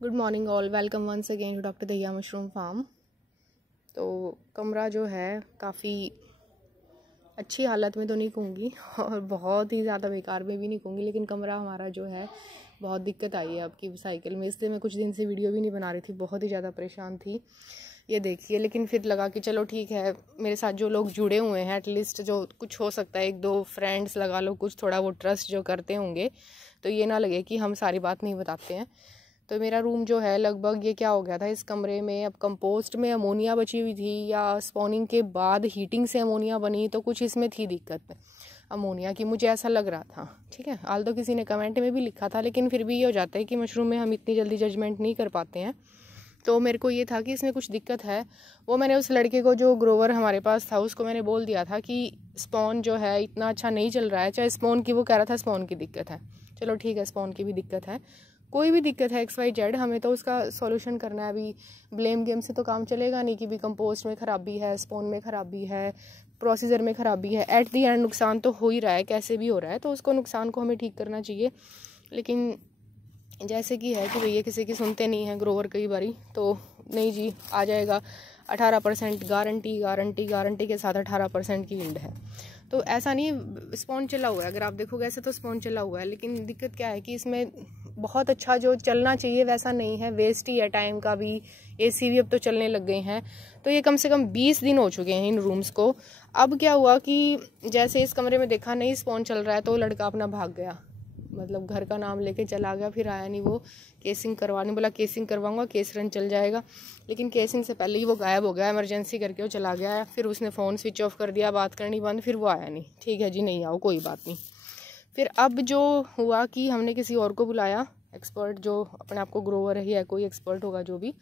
Good morning all, welcome once again to doctor Dahiya mushroom farm. तो कमरा जो है काफ़ी अच्छी हालत में तो नहीं कहूँगी और बहुत ही ज़्यादा बेकार में भी नहीं कहूँगी, लेकिन कमरा हमारा जो है बहुत दिक्कत आई है आपकी साइकिल में, इसलिए मैं कुछ दिन से वीडियो भी नहीं बना रही थी, बहुत ही ज़्यादा परेशान थी। ये देखिए, लेकिन फिर लगा कि चलो ठीक है, मेरे साथ जो लोग जुड़े हुए हैं एटलीस्ट जो कुछ हो सकता है, एक दो फ्रेंड्स लगा लो, कुछ थोड़ा वो ट्रस्ट जो करते होंगे, तो ये ना लगे कि हम सारी बात नहीं बताते हैं। तो मेरा रूम जो है लगभग ये क्या हो गया था, इस कमरे में अब कंपोस्ट में अमोनिया बची हुई थी या स्पॉनिंग के बाद हीटिंग से अमोनिया बनी, तो कुछ इसमें थी दिक्कत अमोनिया की, मुझे ऐसा लग रहा था। ठीक है, हाल तो किसी ने कमेंट में भी लिखा था, लेकिन फिर भी ये हो जाता है कि मशरूम में हम इतनी जल्दी जजमेंट नहीं कर पाते हैं। तो मेरे को ये था कि इसमें कुछ दिक्कत है। वो मैंने उस लड़के को जो ग्रोवर हमारे पास था उसको मैंने बोल दिया था कि स्पॉन जो है इतना अच्छा नहीं चल रहा है, चाहे स्पॉन की, वो कह रहा था स्पॉन की दिक्कत है। चलो ठीक है, स्पॉन की भी दिक्कत है, कोई भी दिक्कत है XYZ, हमें तो उसका सॉल्यूशन करना है। अभी ब्लेम गेम से तो काम चलेगा नहीं कि भी कंपोस्ट में ख़राबी है, स्पॉन में ख़राबी है, प्रोसीजर में ख़राबी है। एट दी एंड नुकसान तो हो ही रहा है, कैसे भी हो रहा है, तो उसको नुकसान को हमें ठीक करना चाहिए। लेकिन जैसे कि है कि भैया किसी की सुनते नहीं हैं ग्रोवर कई बारी, तो नहीं जी आ जाएगा 18% गारंटी के साथ 18% की यील्ड है। तो ऐसा नहीं स्पॉन चला हुआ है, अगर आप देखोगे ऐसे तो स्पॉन चला हुआ है, लेकिन दिक्कत क्या है कि इसमें बहुत अच्छा जो चलना चाहिए वैसा नहीं है, वेस्ट ही है टाइम का भी। AC भी अब तो चलने लग गए हैं, तो ये कम से कम 20 दिन हो चुके हैं इन रूम्स को। अब क्या हुआ कि जैसे इस कमरे में देखा नहीं स्पॉन चल रहा है, तो लड़का अपना भाग गया, मतलब घर का नाम लेके चला गया, फिर आया नहीं। वो केसिंग करवाने बोला, केसिंग करवाऊंगा, केस रन चल जाएगा, लेकिन केसिंग से पहले ही वो गायब हो गया, इमरजेंसी करके वो चला गया। फिर उसने फ़ोन स्विच ऑफ कर दिया, बात करनी बंद, फिर वो आया नहीं। ठीक है जी, नहीं आओ कोई बात नहीं। फिर अब जो हुआ कि हमने किसी और को बुलाया, एक्सपर्ट जो अपने आप को ग्रोवर है या कोई एक्सपर्ट होगा जो भी,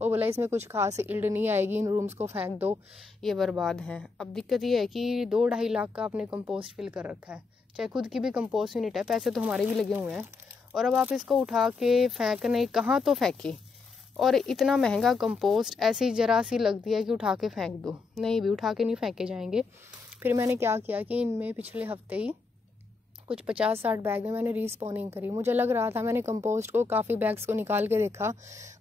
वो बोला इसमें कुछ खास यील्ड नहीं आएगी, इन रूम्स को फेंक दो, ये बर्बाद हैं। अब दिक्कत ये है कि 2-2.5 लाख का आपने कंपोस्ट फिल कर रखा है, चाहे खुद की भी कंपोस्ट यूनिट है, पैसे तो हमारे भी लगे हुए हैं, और अब आप इसको उठा के फेंकने कहाँ तो फेंके, और इतना महंगा कंपोस्ट ऐसी जरा सी लगती है कि उठा के फेंक दो, नहीं भी उठा के नहीं फेंके जाएंगे। फिर मैंने क्या किया कि इनमें पिछले हफ्ते ही कुछ 50-60 बैग में मैंने रीस्पॉनिंग करी। मुझे लग रहा था, मैंने कंपोस्ट को काफ़ी बैग्स को निकाल के देखा,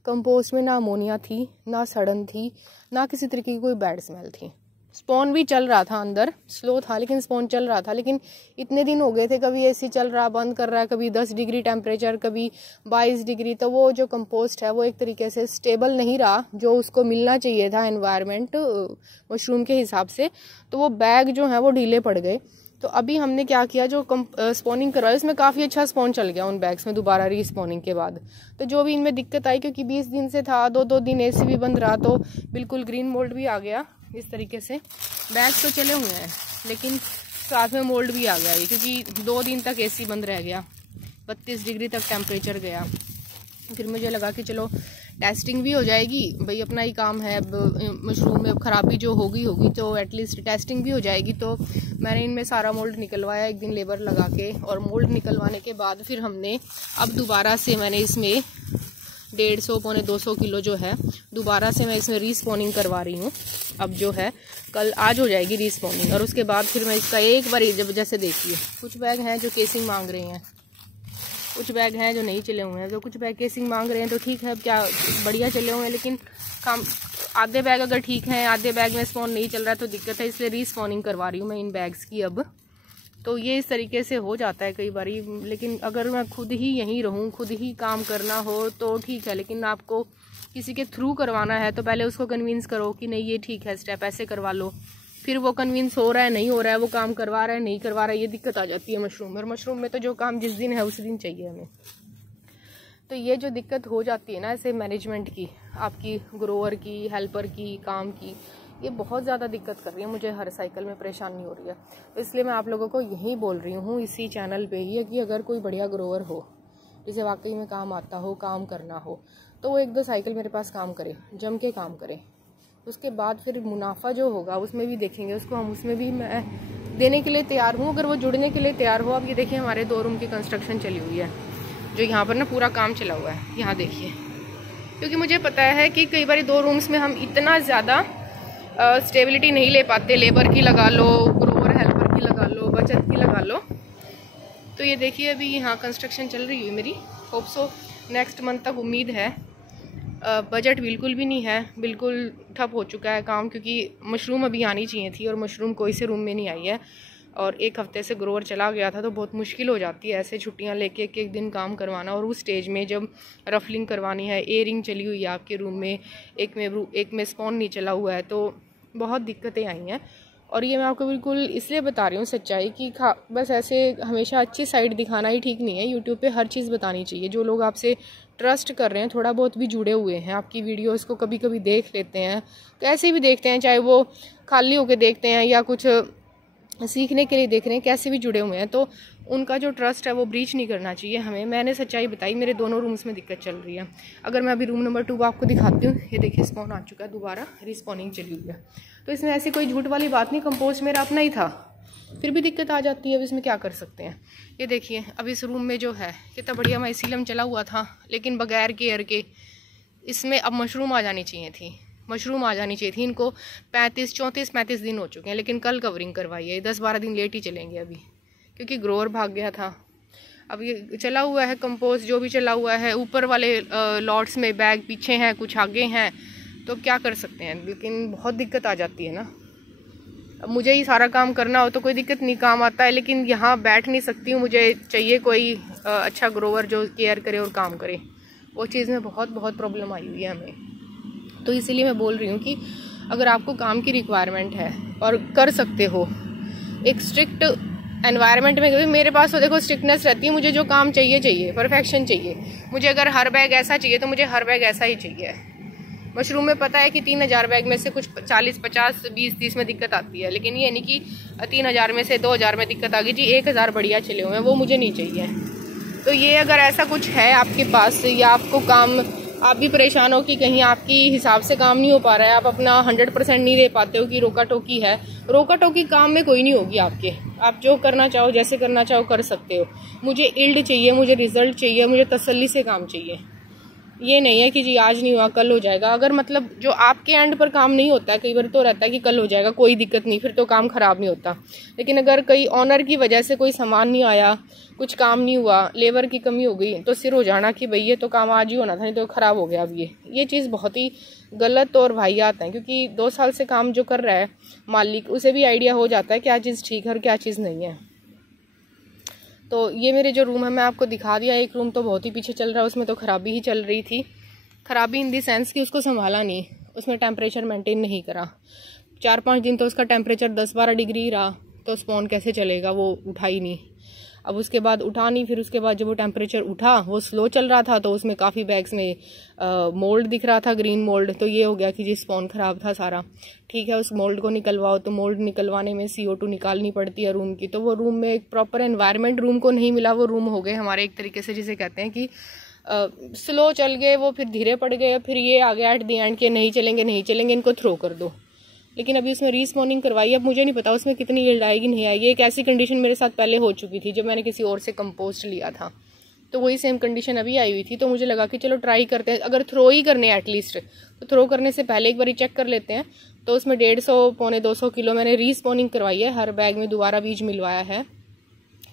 कंपोस्ट में ना अमोनिया थी, ना सड़न थी, ना किसी तरीके की कोई बैड स्मेल थी। स्पॉन भी चल रहा था, अंदर स्लो था लेकिन स्पॉन चल रहा था। लेकिन इतने दिन हो गए थे, कभी AC चल रहा बंद कर रहा है, कभी 10 डिग्री टेम्परेचर, कभी 22 डिग्री, तो वो जो कंपोस्ट है वो एक तरीके से स्टेबल नहीं रहा, जो उसको मिलना चाहिए था एनवायरनमेंट मशरूम के हिसाब से। तो वो बैग जो है वो ढीले पड़ गए। तो अभी हमने क्या किया, जो स्पॉनिंग करवाया उसमें काफ़ी अच्छा स्पॉन चल गया उन बैग्स में दोबारा रीस्पॉनिंग के बाद। तो जो भी इनमें दिक्कत आई, क्योंकि 20 दिन से था, 2-2 दिन AC भी बंद रहा, तो बिल्कुल ग्रीन मोल्ड भी आ गया इस तरीके से। बैग्स तो चले हुए हैं लेकिन साथ में मोल्ड भी आ गया ये, क्योंकि 2 दिन तक AC बंद रह गया, 32 डिग्री तक टेम्परेचर गया। फिर मुझे लगा कि चलो टेस्टिंग भी हो जाएगी, भाई अपना ही काम है, अब मशरूम में ख़राबी जो होगी तो एटलीस्ट टेस्टिंग भी हो जाएगी। तो मैंने इनमें सारा मोल्ड निकलवाया एक दिन लेबर लगा के, और मोल्ड निकलवाने के बाद फिर हमने अब दोबारा से मैंने इसमें 150-200 किलो जो है दोबारा से मैं इसमें रीस्पॉनिंग करवा रही हूँ। अब जो है आज हो जाएगी रीस्पॉनिंग, और उसके बाद फिर मैं इसका एक बार जब जैसे देखिए, कुछ बैग हैं जो केसिंग मांग रहे हैं, कुछ बैग हैं जो नहीं चले हुए हैं, तो कुछ बैग केसिंग मांग रहे हैं, तो ठीक है, अब क्या बढ़िया चले हुए हैं, लेकिन काम आधे बैग अगर ठीक हैं, आधे बैग में स्पॉन नहीं चल रहा है तो दिक्कत है, इसलिए रीस्पॉनिंग करवा रही हूँ मैं इन बैग्स की अब। तो ये इस तरीके से हो जाता है कई बारी, लेकिन अगर मैं खुद ही यहीं रहूँ, खुद ही काम करना हो तो ठीक है, लेकिन आपको किसी के थ्रू करवाना है तो पहले उसको कन्विंस करो कि नहीं ये ठीक है, स्टेप ऐसे करवा लो। फिर वो कन्विंस हो रहा है, नहीं हो रहा है, वो काम करवा रहा है, नहीं करवा रहा है, ये दिक्कत आ जाती है मशरूम में। और मशरूम में तो जो काम जिस दिन है उस दिन चाहिए हमें। तो ये जो दिक्कत हो जाती है ना ऐसे मैनेजमेंट की, आपकी ग्रोअर की, हेल्पर की, काम की, ये बहुत ज़्यादा दिक्कत कर रही है मुझे, हर साइकिल में परेशानी हो रही है। तो इसलिए मैं आप लोगों को यही बोल रही हूँ इसी चैनल पे ही, है कि अगर कोई बढ़िया ग्रोअर हो जिसे वाकई में काम आता हो, काम करना हो, तो वो 1-2 साइकिल मेरे पास काम करे, जम के काम करे। उसके बाद फिर मुनाफा जो होगा उसमें भी देखेंगे उसको, हम उसमें भी मैं देने के लिए तैयार हूँ, अगर वो जुड़ने के लिए तैयार हो। अब ये देखिए, हमारे 2 रूम की कंस्ट्रक्शन चली हुई है, जो यहाँ पर ना पूरा काम चला हुआ है, यहाँ देखिए। क्योंकि मुझे पता है कि कई बार 2 रूम्स में हम इतना ज़्यादा स्टेबिलिटी नहीं ले पाते, लेबर की लगा लो, ग्रोवर हेल्पर की लगा लो, बचत की लगा लो। तो ये देखिए, अभी यहाँ कंस्ट्रक्शन चल रही है मेरी, होप सो नेक्स्ट मंथ तक उम्मीद है। बजट बिल्कुल भी नहीं है, बिल्कुल ठप हो चुका है काम, क्योंकि मशरूम अभी आनी चाहिए थी और मशरूम कोई से रूम में नहीं आई है और एक हफ़्ते से ग्रोवर चला गया था, तो बहुत मुश्किल हो जाती है ऐसे छुट्टियां लेके एक दिन काम करवाना। और उस स्टेज में जब रफलिंग करवानी है, एयरिंग चली हुई है आपके रूम में, एक में स्पॉन नहीं चला हुआ है, तो बहुत दिक्कतें आई हैं। और ये मैं आपको बिल्कुल इसलिए बता रही हूँ सच्चाई कि बस ऐसे हमेशा अच्छी साइड दिखाना ही ठीक नहीं है। यूट्यूब पे हर चीज़ बतानी चाहिए। जो लोग आपसे ट्रस्ट कर रहे हैं, थोड़ा बहुत भी जुड़े हुए हैं, आपकी वीडियोस को कभी कभी देख लेते हैं, कैसे भी देखते हैं, चाहे वो खाली होकर देखते हैं या कुछ सीखने के लिए देख रहे हैं, कैसे भी जुड़े हुए हैं, तो उनका जो ट्रस्ट है वो ब्रीच नहीं करना चाहिए हमें। मैंने सच्चाई बताई, मेरे दोनों रूम्स में दिक्कत चल रही है। अगर मैं अभी रूम नंबर 2 आपको दिखाती हूँ, ये देखिए स्पॉन आ चुका है, दोबारा रिस्पॉनिंग चली हुई है। तो इसमें ऐसी कोई झूठ वाली बात नहीं, कंपोस्ट मेरा अपना ही था, फिर भी दिक्कत आ जाती है। अब इसमें क्या कर सकते हैं। ये देखिए अब इस रूम में जो है कितना बढ़िया माइसीलियम चला हुआ था, लेकिन बगैर केयर के इसमें अब मशरूम आ जानी चाहिए थी, इनको 34-35 दिन हो चुके हैं, लेकिन कल कवरिंग करवाई है। 10-12 दिन लेट ही चलेंगे अभी, क्योंकि ग्रोअर भाग गया था। अब ये चला हुआ है कंपोस्ट, जो भी चला हुआ है, ऊपर वाले लॉट्स में बैग पीछे हैं, कुछ आगे हैं, तो अब क्या कर सकते हैं। लेकिन बहुत दिक्कत आ जाती है ना। अब मुझे ही सारा काम करना हो तो कोई दिक्कत नहीं, काम आता है, लेकिन यहाँ बैठ नहीं सकती हूँ। मुझे चाहिए कोई अच्छा ग्रोवर जो केयर करे और काम करे। वो चीज़ में बहुत प्रॉब्लम आई हुई है हमें। तो इसीलिए मैं बोल रही हूँ कि अगर आपको काम की रिक्वायरमेंट है और कर सकते हो एक स्ट्रिक्ट एनवायरनमेंट में, क्योंकि मेरे पास तो देखो स्ट्रिक्टनेस रहती है, मुझे जो काम चाहिए परफेक्शन चाहिए। मुझे अगर हर बैग ऐसा चाहिए तो मुझे हर बैग ऐसा ही चाहिए। मशरूम में पता है कि 3000 बैग में से कुछ 40, 50, 20, 30 में दिक्कत आती है, लेकिन ये नहीं कि 3000 में से 2000 में दिक्कत आ गई जी, 1000 बढ़िया चले हुए हैं, वो मुझे नहीं चाहिए। तो ये अगर ऐसा कुछ है आपके पास, या आपको काम, आप भी परेशान हो कि कहीं आपकी हिसाब से काम नहीं हो पा रहा है, आप अपना 100% नहीं दे पाते हो, कि रोका टोकी है, रोका टोकी काम में कोई नहीं होगी आपके। आप जो करना चाहो, जैसे करना चाहो कर सकते हो। मुझे इल्ड चाहिए, मुझे रिजल्ट चाहिए, मुझे तसल्ली से काम चाहिए। ये नहीं है कि जी आज नहीं हुआ कल हो जाएगा। अगर मतलब जो आपके एंड पर काम नहीं होता है, कई बार तो रहता है कि कल हो जाएगा, कोई दिक्कत नहीं, फिर तो काम खराब नहीं होता। लेकिन अगर कई ऑनर की वजह से कोई सामान नहीं आया, कुछ काम नहीं हुआ, लेबर की कमी हो गई, तो सिर हो जाना कि भाई ये तो काम आज ही होना था, नहीं तो खराब हो गया। अब ये चीज़ बहुत ही गलत और वाहियात है, क्योंकि 2 साल से काम जो कर रहा है मालिक, उसे भी आइडिया हो जाता है क्या चीज़ ठीक है और क्या चीज़ नहीं है। तो ये मेरे जो रूम है मैं आपको दिखा दिया। एक रूम तो बहुत ही पीछे चल रहा है, उसमें तो खराबी ही चल रही थी। खराबी इन दी सेंस कि उसको संभाला नहीं, उसमें टेम्परेचर मेंटेन नहीं करा। 4-5 दिन तो उसका टेम्परेचर 10-12 डिग्री रहा, तो स्पॉन कैसे चलेगा, वो उठा ही नहीं। अब उसके बाद उठा नहीं, फिर उसके बाद जब वो टेम्परेचर उठा, वो स्लो चल रहा था, तो उसमें काफ़ी बैग्स में मोल्ड दिख रहा था, ग्रीन मोल्ड। तो ये हो गया कि जी स्पॉन ख़राब था सारा। ठीक है, उस मोल्ड को निकलवाओ, तो मोल्ड निकलवाने में CO2 निकालनी पड़ती है रूम की। तो वो रूम में एक प्रॉपर एनवायरनमेंट रूम को नहीं मिला। वो रूम हो गए हमारे एक तरीके से जिसे कहते हैं कि स्लो चल गए, वो फिर धीरे पड़ गए, फिर ये आ गया एट दी एंड के नहीं चलेंगे, इनको थ्रो कर दो। लेकिन अभी उसमें रीस्पॉनिंग करवाई, अब मुझे नहीं पता उसमें कितनी यील्ड आएगी नहीं आएगी। एक ऐसी कंडीशन मेरे साथ पहले हो चुकी थी जब मैंने किसी और से कंपोस्ट लिया था, तो वही सेम कंडीशन अभी आई हुई थी। तो मुझे लगा कि चलो ट्राई करते हैं, अगर थ्रो ही करने हैं एटलीस्ट, तो थ्रो करने से पहले एक बार चेक कर लेते हैं। तो उसमें 150-200 किलो मैंने रीस्पॉनिंग करवाई है, हर बैग में दोबारा बीज मिलवाया है।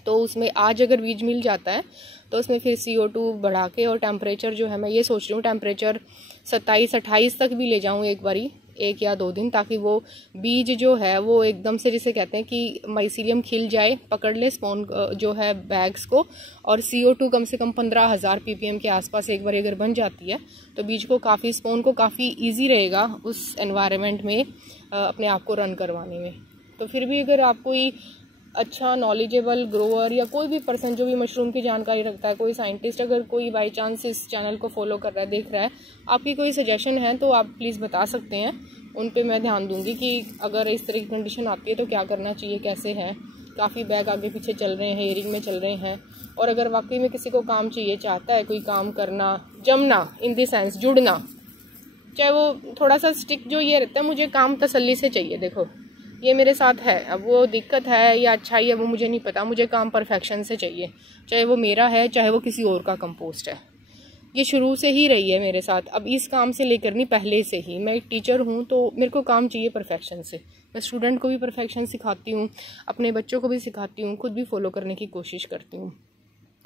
तो उसमें आज अगर बीज मिल जाता है तो उसमें फिर CO2 बढ़ा के, और टेम्परेचर जो है मैं ये सोच रही हूँ टेम्परेचर 27-28 तक भी ले जाऊँ एक बारी, 1 या 2 दिन, ताकि वो बीज जो है वो एकदम से जिसे कहते हैं कि माइसीलियम खिल जाए, पकड़ ले स्पॉन जो है बैग्स को। और CO2 कम से कम 15,000 ppm के आसपास एक बार अगर बन जाती है तो बीज को काफ़ी, स्पॉन को काफ़ी ईजी रहेगा उस एनवायरनमेंट में अपने आप को रन करवाने में। तो फिर भी अगर आप कोई अच्छा नॉलेजेबल ग्रोअर या कोई भी पर्सन जो भी मशरूम की जानकारी रखता है, कोई साइंटिस्ट, अगर कोई बाय चांस इस चैनल को फॉलो कर रहा है, देख रहा है, आपकी कोई सजेशन है तो आप प्लीज़ बता सकते हैं। उन पे मैं ध्यान दूंगी कि अगर इस तरह की कंडीशन आती है तो क्या करना चाहिए, कैसे है। काफ़ी बैग आगे पीछे चल रहे हैं, एयरिंग में चल रहे हैं। और अगर वाकई में किसी को काम चाहिए, चाहता है कोई काम करना, जमना इन द सेंस जुड़ना, चाहे वो थोड़ा सा स्टिक जो ये रहता है, मुझे काम तसल्ली से चाहिए। देखो ये मेरे साथ है, अब वो दिक्कत है या अच्छाई है वो मुझे नहीं पता, मुझे काम परफेक्शन से चाहिए, चाहे वो मेरा है चाहे वो किसी और का कंपोस्ट है। ये शुरू से ही रही है मेरे साथ, अब इस काम से लेकर नहीं, पहले से ही। मैं एक टीचर हूँ तो मेरे को काम चाहिए परफेक्शन से। मैं स्टूडेंट को भी परफेक्शन सिखाती हूँ, अपने बच्चों को भी सिखाती हूँ, खुद भी फॉलो करने की कोशिश करती हूँ,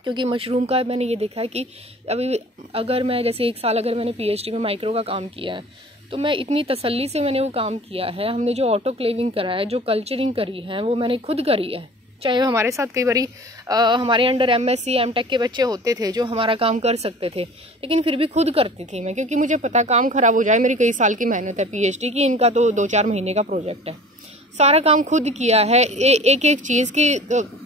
क्योंकि मशरूम का मैंने ये देखा है कि अभी अगर मैं जैसे 1 साल अगर मैंने PhD में माइक्रो का काम किया है, तो मैं इतनी तसल्ली से मैंने वो काम किया है। हमने जो ऑटोक्लेविंग करा है, जो कल्चरिंग करी है, वो मैंने खुद करी है। चाहे हमारे साथ कई बारी हमारे अंडर MSc M.Tech के बच्चे होते थे जो हमारा काम कर सकते थे, लेकिन फिर भी खुद करती थी मैं, क्योंकि मुझे पता काम खराब हो जाए। मेरी कई साल की मेहनत है PhD की, इनका तो 2-4 महीने का प्रोजेक्ट है। सारा काम खुद किया है, एक एक चीज़ की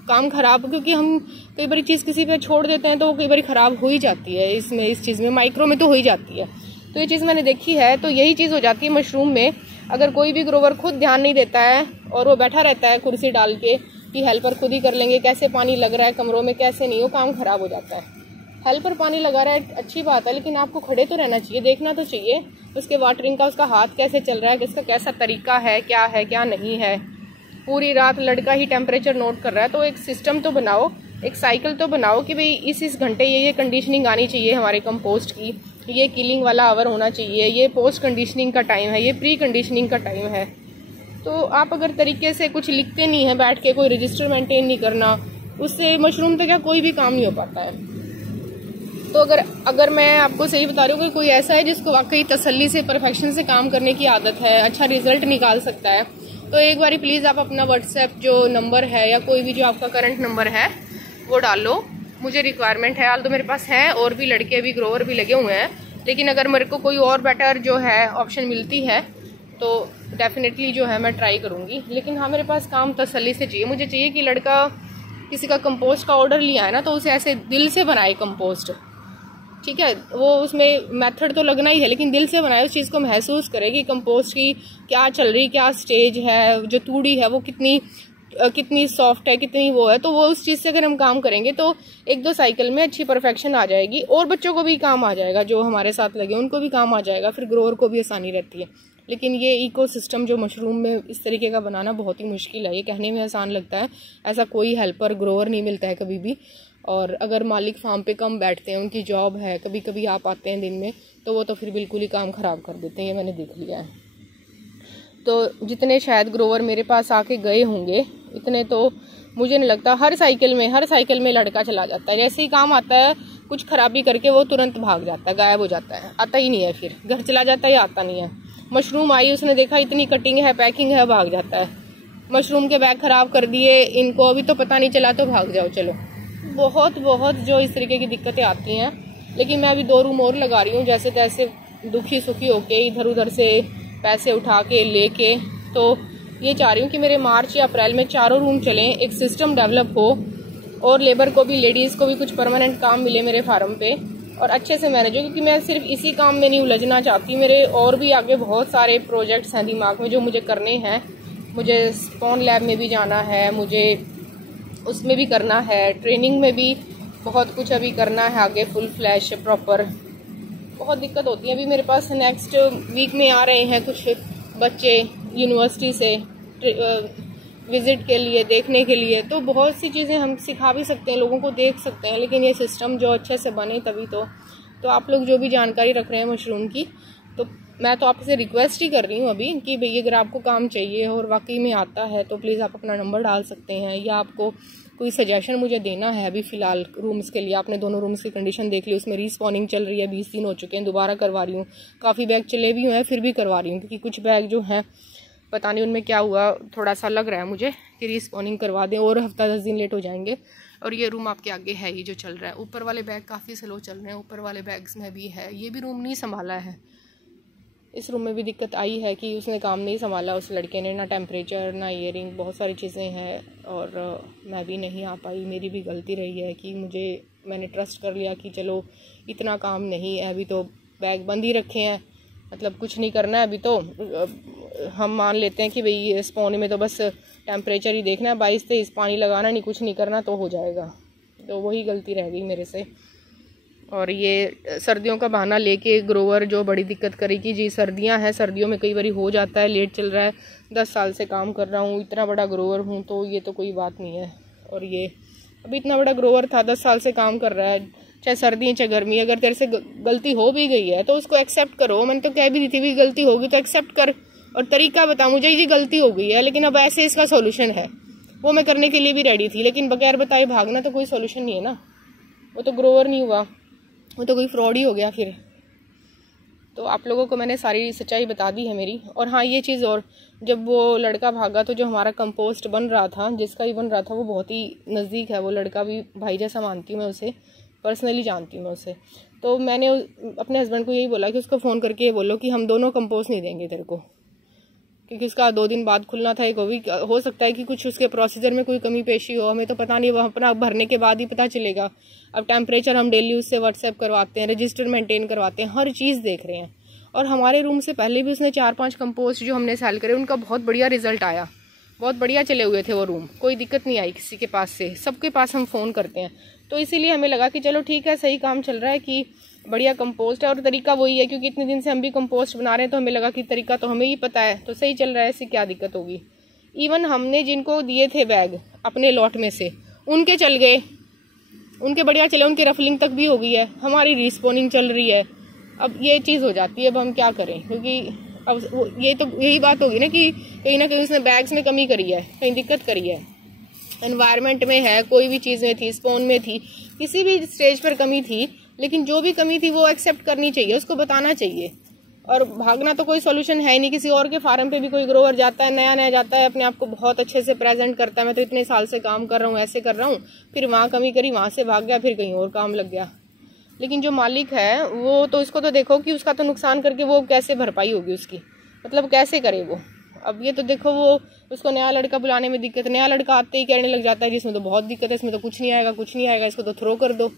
काम खराब, क्योंकि हम कई बारी चीज़ किसी पे छोड़ देते हैं तो वो कई बारी खराब हो ही जाती है। इसमें इस चीज़ में माइक्रो में तो हो ही जाती है। तो ये चीज़ मैंने देखी है। तो यही चीज़ हो जाती है मशरूम में। अगर कोई भी ग्रोवर खुद ध्यान नहीं देता है और वो बैठा रहता है कुर्सी डाल के कि हेल्पर खुद ही कर लेंगे, कैसे पानी लग रहा है कमरों में कैसे नहीं, वो काम खराब हो जाता है। हेल्पर पानी लगा रहा है अच्छी बात है, लेकिन आपको खड़े तो रहना चाहिए, देखना तो चाहिए उसके वाटरिंग का, उसका हाथ कैसे चल रहा है, किसका कैसा तरीका है क्या नहीं है। पूरी रात लड़का ही टेम्परेचर नोट कर रहा है। तो एक सिस्टम तो बनाओ, एक साइकिल तो बनाओ कि भाई इस घंटे ये कंडीशनिंग आनी चाहिए हमारे कंपोस्ट की, ये किलिंग वाला आवर होना चाहिए, ये पोस्ट कंडीशनिंग का टाइम है, ये प्री कंडीशनिंग का टाइम है। तो आप अगर तरीके से कुछ लिखते नहीं है बैठ के, कोई रजिस्टर मेंटेन नहीं करना, उससे मशरूम तो क्या कोई भी काम नहीं हो पाता है। तो अगर मैं आपको सही बता रही हूँ कि कोई ऐसा है जिसको वाकई तसल्ली से परफेक्शन से काम करने की आदत है, अच्छा रिजल्ट निकाल सकता है, तो एक बारी प्लीज़ आप अपना व्हाट्सएप जो नंबर है या कोई भी जो आपका करंट नंबर है वो डालो। मुझे रिक्वायरमेंट है, हाल तो मेरे पास है और भी लड़के भी ग्रोवर भी लगे हुए हैं, लेकिन अगर मेरे को कोई और बेटर जो है ऑप्शन मिलती है तो डेफिनेटली जो है मैं ट्राई करूँगी। लेकिन हाँ, मेरे पास काम तसल्ली से चाहिए। मुझे चाहिए कि लड़का किसी का कंपोस्ट का ऑर्डर लिया है ना, तो उसे ऐसे दिल से बनाए कंपोस्ट, ठीक है। वो उसमें मेथड तो लगना ही है, लेकिन दिल से बनाए, उस चीज़ को महसूस करे कि कंपोस्ट की क्या चल रही, क्या स्टेज है, जो तूड़ी है वो कितनी सॉफ्ट है, कितनी वो है। तो वो उस चीज़ से अगर हम काम करेंगे तो 1-2 साइकिल में अच्छी परफेक्शन आ जाएगी और बच्चों को भी काम आ जाएगा, जो हमारे साथ लगे उनको भी काम आ जाएगा, फिर ग्रोअर को भी आसानी रहती है। लेकिन ये इकोसिस्टम जो मशरूम में इस तरीके का बनाना बहुत ही मुश्किल है। ये कहने में आसान लगता है, ऐसा कोई हेल्पर ग्रोअर नहीं मिलता है कभी भी। और अगर मालिक फार्म पे कम बैठते हैं, उनकी जॉब है, कभी कभी आप आते हैं दिन में, तो वो तो फिर बिल्कुल ही काम ख़राब कर देते हैं, ये मैंने देख लिया है। तो जितने शायद ग्रोवर मेरे पास आके गए होंगे, इतने तो मुझे नहीं लगता। हर साइकिल में लड़का चला जाता है, जैसे ही काम आता है कुछ खराबी करके वो तुरंत भाग जाता है, गायब हो जाता है, आता ही नहीं है, फिर घर चला जाता है या आता नहीं है। मशरूम आई, उसने देखा इतनी कटिंग है, पैकिंग है, भाग जाता है। मशरूम के बैग ख़राब कर दिए इनको, अभी तो पता नहीं चला तो भाग जाओ। चलो, बहुत जो इस तरीके की दिक्कतें आती हैं। लेकिन मैं अभी 2 रूम और लगा रही हूँ, जैसे तैसे दुखी सुखी होके इधर उधर से पैसे उठा के लेके। तो ये चाह रही हूँ कि मेरे मार्च या अप्रैल में 4 रूम चलें, एक सिस्टम डेवलप हो और लेबर को भी, लेडीज़ को भी कुछ परमानेंट काम मिले मेरे फार्म पे और अच्छे से मैनेज हो। क्योंकि मैं सिर्फ इसी काम में नहीं उलझना चाहती, मेरे और भी आगे बहुत सारे प्रोजेक्ट्स हैं दिमाग में जो मुझे करने हैं। मुझे स्पॉन लैब में भी जाना है, मुझे उसमें भी करना है, ट्रेनिंग में भी बहुत कुछ अभी करना है आगे, फुल फ्लैश प्रॉपर। बहुत दिक्कत होती है। अभी मेरे पास नेक्स्ट वीक में आ रहे हैं कुछ बच्चे यूनिवर्सिटी से विज़िट के लिए, देखने के लिए। तो बहुत सी चीज़ें हम सिखा भी सकते हैं, लोगों को देख सकते हैं, लेकिन ये सिस्टम जो अच्छे से बने तभी तो आप लोग जो भी जानकारी रख रहे हैं मशरूम की, तो मैं तो आपसे रिक्वेस्ट ही कर रही हूँ अभी कि भई अगर आपको काम चाहिए और वाकई में आता है तो प्लीज़ आप अपना नंबर डाल सकते हैं, या आपको कोई सजेशन मुझे देना है। अभी फ़िलहाल रूम्स के लिए आपने दोनों रूम्स की कंडीशन देख ली, उसमें रीस्पॉनिंग चल रही है, 20 दिन हो चुके हैं, दोबारा करवा रही हूँ। काफ़ी बैग चले भी हुए हैं, फिर भी करवा रही हूँ, क्योंकि कुछ बैग जो हैं पता नहीं उनमें क्या हुआ, थोड़ा सा लग रहा है मुझे कि रीस्पॉनिंग करवा दें और हफ्ता 10 दिन लेट हो जाएंगे। और ये रूम आपके आगे है ही जो चल रहा है। ऊपर वाले बैग काफ़ी स्लो चल रहे हैं, ऊपर वाले बैग्स में भी है, ये भी रूम नहीं संभाला है। इस रूम में भी दिक्कत आई है कि उसने काम नहीं संभाला उस लड़के ने, ना टेम्परेचर ना ईयरिंग, बहुत सारी चीज़ें हैं और मैं भी नहीं आ पाई। मेरी भी गलती रही है कि मैंने ट्रस्ट कर लिया कि चलो इतना काम नहीं है, अभी तो बैग बंद ही रखे हैं, मतलब कुछ नहीं करना है अभी तो। हम मान लेते हैं कि भाई स्पॉन में तो बस टेम्परेचर ही देखना है, 22-23 पानी लगाना नहीं, कुछ नहीं करना तो हो जाएगा। तो वही गलती रह गई मेरे से। और ये सर्दियों का बहाना लेके ग्रोवर जो बड़ी दिक्कत करेगी जी, सर्दियां हैं, सर्दियों में कई बारी हो जाता है, लेट चल रहा है, 10 साल से काम कर रहा हूँ, इतना बड़ा ग्रोवर हूँ, तो ये तो कोई बात नहीं है। और ये अभी इतना बड़ा ग्रोवर था, 10 साल से काम कर रहा है, चाहे सर्दी चाहे गर्मी। अगर तेरे से गलती हो भी गई है तो उसको एक्सेप्ट करो। मैंने तो कह भी दी थी भी गलती होगी तो एक्सेप्ट कर और तरीका बता मुझे, ये गलती हो गई है लेकिन अब ऐसे इसका सोल्यूशन है, वो मैं करने के लिए भी रेडी थी। लेकिन बगैर बताए भागना तो कोई सोल्यूशन नहीं है ना। वो तो ग्रोवर नहीं हुआ, वो तो कोई फ्रॉड ही हो गया फिर। तो आप लोगों को मैंने सारी सच्चाई बता दी है मेरी। और हाँ, ये चीज़ और, जब वो लड़का भागा तो जो हमारा कंपोस्ट बन रहा था, जिसका ही बन रहा था, वो बहुत ही नज़दीक है, वो लड़का भी भाई जैसा मानती हूँ मैं उसे, पर्सनली जानती हूँ मैं उसे। तो मैंने अपने हस्बैंड को यही बोला कि उसको फ़ोन करके ये बोलो कि हम दोनों कंपोस्ट नहीं देंगे तेरे को, क्योंकि उसका 2 दिन बाद खुलना था। एक वो भी हो सकता है कि कुछ उसके प्रोसीजर में कोई कमी पेशी हो, हमें तो पता नहीं, वो अपना भरने के बाद ही पता चलेगा। अब टेम्परेचर हम डेली उससे व्हाट्सएप करवाते हैं, रजिस्टर मेंटेन करवाते हैं, हर चीज़ देख रहे हैं। और हमारे रूम से पहले भी उसने 4-5 कंपोस्ट जो हमने सेल करे, उनका बहुत बढ़िया रिजल्ट आया, बहुत बढ़िया चले हुए थे वो रूम, कोई दिक्कत नहीं आई किसी के पास से। सबके पास हम फ़ोन करते हैं, तो इसीलिए हमें लगा कि चलो ठीक है, सही काम चल रहा है, कि बढ़िया कंपोस्ट है। और तरीका वही है, क्योंकि इतने दिन से हम भी कंपोस्ट बना रहे हैं, तो हमें लगा कि तरीका तो हमें ही पता है, तो सही चल रहा है, इससे क्या दिक्कत होगी। इवन हमने जिनको दिए थे बैग अपने लॉट में से, उनके चल गए, उनके बढ़िया चले, उनकी रफलिंग तक भी हो गई है, हमारी रिस्पॉनिंग चल रही है। अब ये चीज़ हो जाती है, अब हम क्या करें, क्योंकि अब ये तो यही बात होगी ना कि कहीं ना कहीं उसने बैग्स में कमी करी है, कहीं दिक्कत करी है, एनवायरनमेंट में है, कोई भी चीज़ में थी, स्पोन में थी, किसी भी स्टेज पर कमी थी। लेकिन जो भी कमी थी वो एक्सेप्ट करनी चाहिए, उसको बताना चाहिए। और भागना तो कोई सोल्यूशन है नहीं। किसी और के फार्म पे भी कोई ग्रोवर जाता है, नया नया जाता है, अपने आप को बहुत अच्छे से प्रेजेंट करता है, मैं तो इतने साल से काम कर रहा हूँ, ऐसे कर रहा हूँ, फिर वहाँ कमी करी, वहाँ से भाग गया, फिर कहीं और काम लग गया। लेकिन जो मालिक है वो तो, इसको तो देखो कि उसका तो नुकसान करके वो कैसे भरपाई होगी उसकी, मतलब कैसे करे वो। अब ये तो देखो, वो उसको नया लड़का बुलाने में दिक्कत, नया लड़का आते ही कहने लग जाता है जिसमें तो बहुत दिक्कत है, इसमें तो कुछ नहीं आएगा, कुछ नहीं आएगा, इसको तो थ्रो कर दो।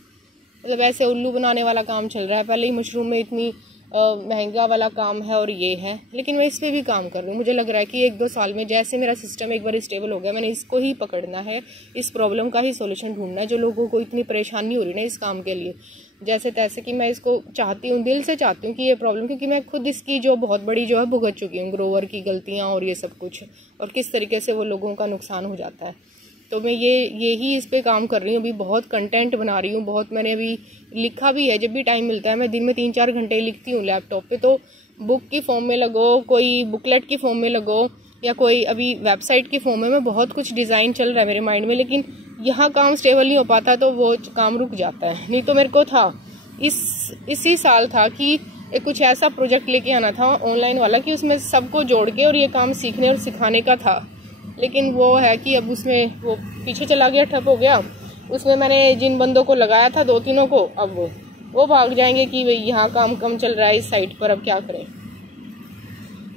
मतलब ऐसे उल्लू बनाने वाला काम चल रहा है। पहले ही मशरूम में इतनी महंगा वाला काम है और ये है, लेकिन मैं इस पर भी काम कर रही हूँ। मुझे लग रहा है कि 1-2 साल में जैसे मेरा सिस्टम एक बार स्टेबल हो गया, मैंने इसको ही पकड़ना है, इस प्रॉब्लम का ही सोल्यूशन ढूंढना है, जो लोगों को इतनी परेशानी हो रही है ना इस काम के लिए, जैसे तैसे, कि मैं इसको चाहती हूँ, दिल से चाहती हूँ कि ये प्रॉब्लम, क्योंकि मैं खुद इसकी जो बहुत बड़ी जो है भुगत चुकी हूँ, ग्रोवर की गलतियाँ और ये सब कुछ, और किस तरीके से वो लोगों का नुकसान हो जाता है। तो मैं यही इस पे काम कर रही हूँ। अभी बहुत कंटेंट बना रही हूँ, बहुत मैंने अभी लिखा भी है। जब भी टाइम मिलता है मैं दिन में 3-4 घंटे लिखती हूँ लैपटॉप पे। तो बुक की फॉर्म में लगो, कोई बुकलेट की फॉर्म में लगो, या कोई अभी वेबसाइट की फॉर्म में, मैं बहुत कुछ डिज़ाइन चल रहा है मेरे माइंड में, लेकिन यहाँ काम स्टेबल नहीं हो पाता तो वो काम रुक जाता है। नहीं तो मेरे को था इसी साल था कि एक कुछ ऐसा प्रोजेक्ट लेके आना था ऑनलाइन वाला, कि उसमें सबको जोड़ के और ये काम सीखने और सिखाने का था। लेकिन वो है कि अब उसमें वो पीछे चला गया, ठप हो गया। उसमें मैंने जिन बंदों को लगाया था 2-3 को, अब वो भाग जाएंगे कि भाई यहाँ काम कम चल रहा है इस साइट पर, अब क्या करें।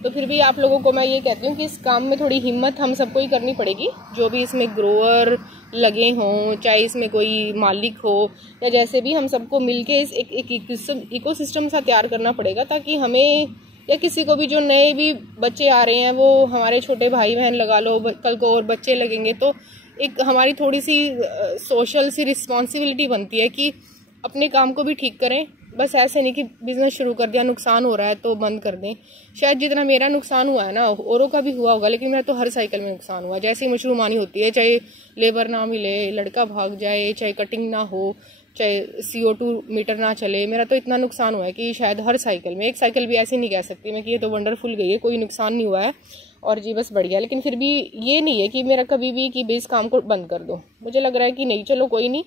तो फिर भी आप लोगों को मैं ये कहती हूँ कि इस काम में थोड़ी हिम्मत हम सबको ही करनी पड़ेगी, जो भी इसमें ग्रोअर लगे हों, चाहे इसमें कोई मालिक हो, या जैसे भी, हम सबको मिलके इस एक इकोसिस्टम सा तैयार करना पड़ेगा, ताकि हमें या किसी को भी, जो नए भी बच्चे आ रहे हैं, वो हमारे छोटे भाई बहन लगा लो, कल को और बच्चे लगेंगे, तो एक हमारी थोड़ी सी सोशल सी रिस्पॉन्सिबिलिटी बनती है कि अपने काम को भी ठीक करें। बस ऐसे नहीं कि बिजनेस शुरू कर दिया, नुकसान हो रहा है तो बंद कर दें। शायद जितना मेरा नुकसान हुआ है ना, औरों का भी हुआ होगा, लेकिन मेरा तो हर साइकिल में नुकसान हुआ। जैसे ही मशरूम आनी होती है, चाहे लेबर ना मिले, लड़का भाग जाए, चाहे कटिंग ना हो, चाहे CO2 मीटर ना चले, मेरा तो इतना नुकसान हुआ है कि शायद हर साइकिल में, एक साइकिल भी ऐसे नहीं कह सकती मैं कि ये तो वंडरफुल गई है, कोई नुकसान नहीं हुआ है और जी बस बढ़िया। लेकिन फिर भी ये नहीं है कि मेरा कभी भी कि इस काम को बंद कर दो। मुझे लग रहा है कि नहीं, चलो कोई नहीं,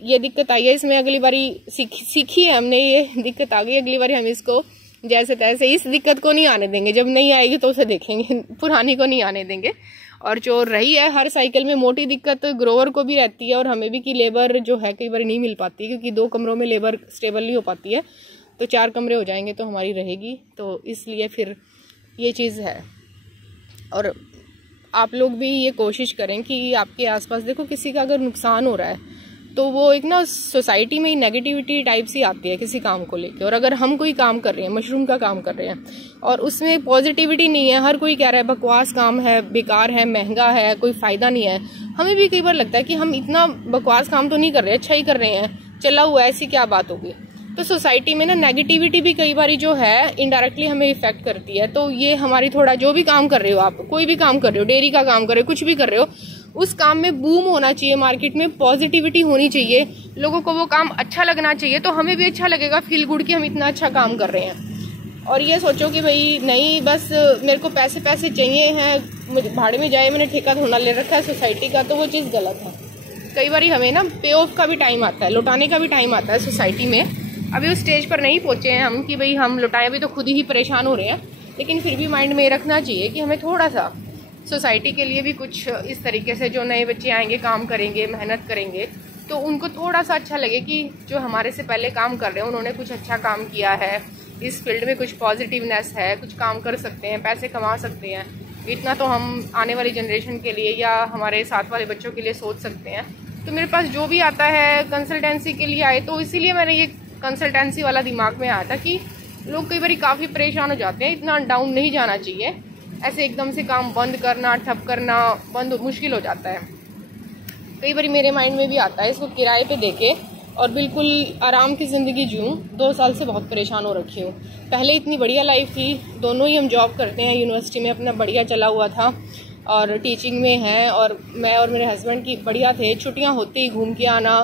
ये दिक्कत आई है, इसमें अगली बारी सीखी है हमने, ये दिक्कत आ गई, अगली बारी हम इसको जैसे तैसे, इस दिक्कत को नहीं आने देंगे। जब नहीं आएगी तो उसे देखेंगे, पुरानी को नहीं आने देंगे। और जो रही है हर साइकिल में मोटी दिक्कत ग्रोवर को भी रहती है और हमें भी, कि लेबर जो है कई बार नहीं मिल पाती, क्योंकि 2 कमरों में लेबर स्टेबल नहीं हो पाती है, तो 4 कमरे हो जाएंगे तो हमारी रहेगी। तो इसलिए फिर ये चीज़ है। और आप लोग भी ये कोशिश करें कि आपके आसपास देखो, किसी का अगर नुकसान हो रहा है तो वो एक ना सोसाइटी में ही नेगेटिविटी टाइप सी आती है किसी काम को लेके। और अगर हम कोई काम कर रहे हैं, मशरूम का काम कर रहे हैं, और उसमें पॉजिटिविटी नहीं है, हर कोई कह रहा है बकवास काम है, बेकार है, महंगा है, कोई फायदा नहीं है, हमें भी कई बार लगता है कि हम इतना बकवास काम तो नहीं कर रहे, अच्छा ही कर रहे हैं, चला हुआ है, ऐसी क्या बात होगी। तो सोसाइटी में ना नेगेटिविटी भी कई बार जो है इनडायरेक्टली हमें इफेक्ट करती है। तो ये हमारी थोड़ा, जो भी काम कर रहे हो आप, कोई भी काम कर रहे हो, डेयरी का काम कर रहे हो, कुछ भी कर रहे हो, उस काम में बूम होना चाहिए, मार्केट में पॉजिटिविटी होनी चाहिए, लोगों को वो काम अच्छा लगना चाहिए, तो हमें भी अच्छा लगेगा, फील गुड कि हम इतना अच्छा काम कर रहे हैं। और ये सोचो कि भाई नहीं, बस मेरे को पैसे चाहिए हैं, मुझे भाड़े में जाए, मैंने ठेका थोड़ा ले रखा है सोसाइटी का, तो वो चीज़ गलत है। कई बार हमें ना पे ऑफ का भी टाइम आता है, लौटाने का भी टाइम आता है सोसाइटी में। अभी उस स्टेज पर नहीं पहुँचे हैं हम कि भाई हम लौटाएं, अभी तो खुद ही परेशान हो रहे हैं, लेकिन फिर भी माइंड में रखना चाहिए कि हमें थोड़ा सा सोसाइटी के लिए भी कुछ इस तरीके से, जो नए बच्चे आएंगे, काम करेंगे, मेहनत करेंगे, तो उनको थोड़ा सा अच्छा लगे कि जो हमारे से पहले काम कर रहे हैं उन्होंने कुछ अच्छा काम किया है, इस फील्ड में कुछ पॉजिटिवनेस है, कुछ काम कर सकते हैं, पैसे कमा सकते हैं। इतना तो हम आने वाली जनरेशन के लिए या हमारे साथ वाले बच्चों के लिए सोच सकते हैं। तो मेरे पास जो भी आता है कंसल्टेंसी के लिए आए, तो इसीलिए मैंने ये कंसल्टेंसी वाला दिमाग में आया था कि लोग कई बार काफ़ी परेशान हो जाते हैं, इतना डाउन नहीं जाना चाहिए। ऐसे एकदम से काम बंद करना, ठप करना बंद मुश्किल हो जाता है। कई बार मेरे माइंड में भी आता है इसको किराए पे देके और बिल्कुल आराम की ज़िंदगी जीऊँ। 2 साल से बहुत परेशान हो रखी हूँ। पहले इतनी बढ़िया लाइफ थी, दोनों ही हम जॉब करते हैं, यूनिवर्सिटी में अपना बढ़िया चला हुआ था और टीचिंग में है, और मैं और मेरे हस्बैंड की बढ़िया थे, छुट्टियाँ होती ही घूम के आना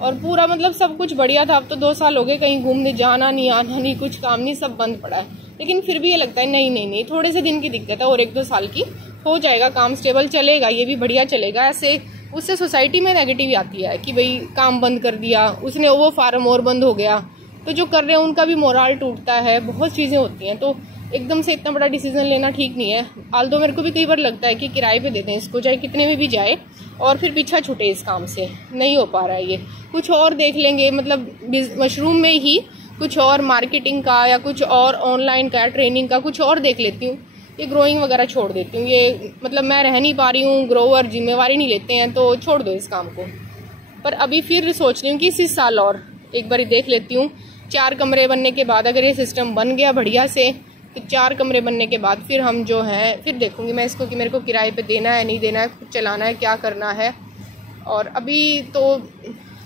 और पूरा मतलब सब कुछ बढ़िया था। अब तो 2 साल हो गए, कहीं घूमने जाना नहीं, आना नहीं, कुछ काम नहीं, सब बंद पड़ा है। लेकिन फिर भी ये लगता है नहीं, थोड़े से दिन की दिक्कत है और 1-2 साल की हो जाएगा, काम स्टेबल चलेगा, ये भी बढ़िया चलेगा। ऐसे उससे सोसाइटी में नेगेटिव आती है कि भाई काम बंद कर दिया उसने, वो फार्म और बंद हो गया, तो जो कर रहे हैं उनका भी मोराल टूटता है, बहुत चीज़ें होती हैं। तो एकदम से इतना बड़ा डिसीजन लेना ठीक नहीं है। आल्दो मेरे को भी कई बार लगता है कि किराए पे दे दें इसको, चाहे कितने में भी जाए, और फिर पीछा छूटे इस काम से। नहीं हो पा रहा है ये, कुछ और देख लेंगे, मतलब मशरूम में ही कुछ और मार्केटिंग का या कुछ और ऑनलाइन का ट्रेनिंग का कुछ और देख लेती हूँ। ये ग्रोइंग वगैरह छोड़ देती हूँ, ये मतलब मैं रह नहीं पा रही हूँ, ग्रोवर जिम्मेवारी नहीं लेते हैं, तो छोड़ दो इस काम को। पर अभी फिर सोच रही हूँ कि इसी साल और एक बार देख लेती हूँ। 4 कमरे बनने के बाद अगर ये सिस्टम बन गया बढ़िया से, तो 4 कमरे बनने के बाद फिर हम जो हैं फिर देखूँगी मैं इसको कि मेरे को किराए पे देना है, नहीं देना है, खुद चलाना है, क्या करना है। और अभी तो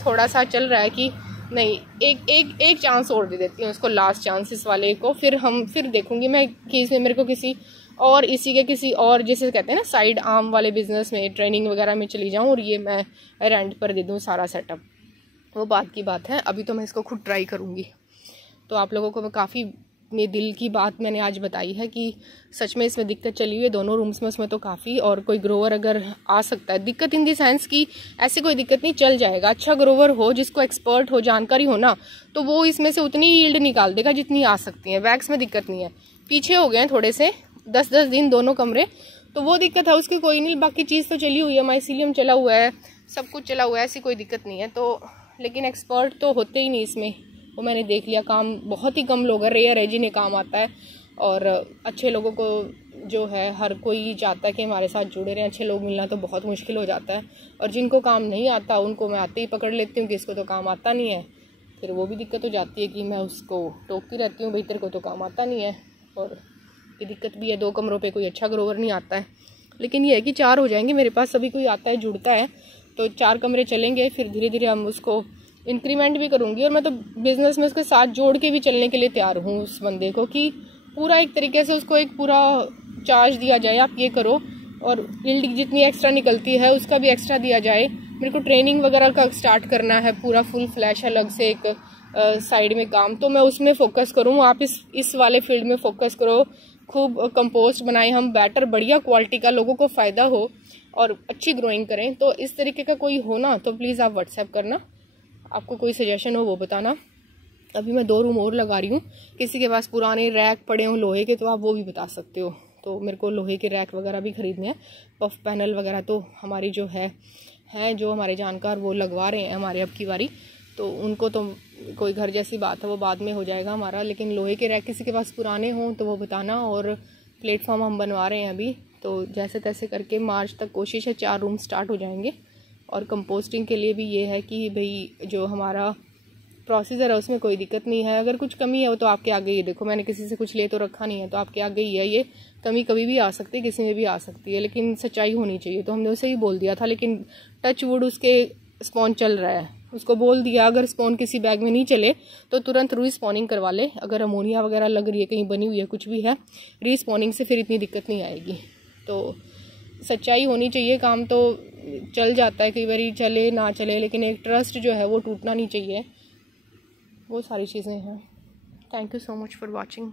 थोड़ा सा चल रहा है कि नहीं, एक चांस और दे देती हूँ उसको, लास्ट चांस इस वाले को। फिर देखूँगी मैं कि इसमें मेरे को किसी और किसी और जैसे कहते हैं ना साइड आर्म वाले बिजनेस में, ट्रेनिंग वगैरह में चली जाऊँ और ये मैं रेंट पर दे दूँ सारा सेटअप, वो बात की बात है। अभी तो मैं इसको खुद ट्राई करूँगी। तो आप लोगों को मैं काफ़ी अपने दिल की बात मैंने आज बताई है कि सच में इसमें दिक्कत चली हुई है दोनों रूम्स में, उसमें तो काफ़ी। और कोई ग्रोवर अगर आ सकता है, दिक्कत इन दी सेंस की ऐसी कोई दिक्कत नहीं, चल जाएगा। अच्छा ग्रोवर हो, जिसको एक्सपर्ट हो, जानकारी हो ना, तो वो इसमें से उतनी यील्ड निकाल देगा जितनी आ सकती है। वैक्स में दिक्कत नहीं है, पीछे हो गए हैं थोड़े से 10-10 दिन दोनों कमरे, तो वो दिक्कत है, उसकी कोई नहीं। बाकी चीज़ तो चली हुई है, माइसीलियम चला हुआ है, सब कुछ चला हुआ है, ऐसी कोई दिक्कत नहीं है। तो लेकिन एक्सपर्ट तो होते ही नहीं इसमें, वो मैंने देख लिया। काम बहुत ही कम लोग हैं, रेयर है जिन्हें काम आता है। और अच्छे लोगों को जो है, हर कोई चाहता है कि हमारे साथ जुड़े रहें, अच्छे लोग मिलना तो बहुत मुश्किल हो जाता है। और जिनको काम नहीं आता उनको मैं आते ही पकड़ लेती हूँ कि इसको तो काम आता नहीं है। फिर वो भी दिक्कत हो जाती है कि मैं उसको टोकती रहती हूँ, भाई तेरे को तो काम आता नहीं है। और ये दिक्कत भी है, 2 कमरों पे कोई अच्छा ग्रोवर नहीं आता है। लेकिन ये है कि 4 हो जाएंगे मेरे पास, सभी कोई आता है, जुड़ता है, तो 4 कमरे चलेंगे। फिर धीरे धीरे हम उसको इंक्रीमेंट भी करूँगी। और मैं तो बिज़नेस में उसके साथ जोड़ के भी चलने के लिए तैयार हूँ उस बंदे को, कि पूरा एक तरीके से उसको एक पूरा चार्ज दिया जाए, आप ये करो, और यील्ड जितनी एक्स्ट्रा निकलती है उसका भी एक्स्ट्रा दिया जाए। मेरे को ट्रेनिंग वगैरह का स्टार्ट करना है, पूरा फुल फ्लैश अलग से एक साइड में काम, तो मैं उसमें फोकस करूँ। आप इस वाले फील्ड में फोकस करो, खूब कंपोस्ट बनाए हम, बैटर बढ़िया क्वालिटी का, लोगों को फ़ायदा हो और अच्छी ग्रोइंग करें। तो इस तरीके का कोई हो ना, तो प्लीज़ आप व्हाट्सएप करना, आपको कोई सजेशन हो वो बताना। अभी मैं 2 रूम और लगा रही हूँ, किसी के पास पुराने रैक पड़े हों लोहे के तो आप वो भी बता सकते हो। तो मेरे को लोहे के रैक वगैरह भी ख़रीदने हैं, पफ पैनल वगैरह तो हमारी जो है जो हमारे जानकार वो लगवा रहे हैं हमारे अब की बारी, तो उनको तो कोई घर जैसी बात है, वो बाद में हो जाएगा हमारा। लेकिन लोहे के रैक किसी के पास पुराने हों तो वो बताना। और प्लेटफॉर्म हम बनवा रहे हैं अभी, तो जैसे तैसे करके मार्च तक कोशिश है 4 रूम स्टार्ट हो जाएंगे। और कंपोस्टिंग के लिए भी ये है कि भाई जो हमारा प्रोसीजर है उसमें कोई दिक्कत नहीं है। अगर कुछ कमी है वो तो आपके आगे ही, देखो मैंने किसी से कुछ ले तो रखा नहीं है, तो आपके आगे ही है। ये कमी कभी भी आ सकती है, किसी में भी आ सकती है, लेकिन सच्चाई होनी चाहिए। तो हमने उसे ही बोल दिया था, लेकिन टच वुड उसके स्पॉन चल रहा है, उसको बोल दिया अगर स्पॉन किसी बैग में नहीं चले तो तुरंत रीस्पॉनिंग करवा ले। अगर अमोनिया वगैरह लग रही है, कहीं बनी हुई है, कुछ भी है, रीस्पॉनिंग से फिर इतनी दिक्कत नहीं आएगी। तो सच्चाई होनी चाहिए, काम तो चल जाता है, कई बार चले ना चले, लेकिन एक ट्रस्ट जो है वो टूटना नहीं चाहिए। वो सारी चीज़ें हैं। Thank you so much for watching.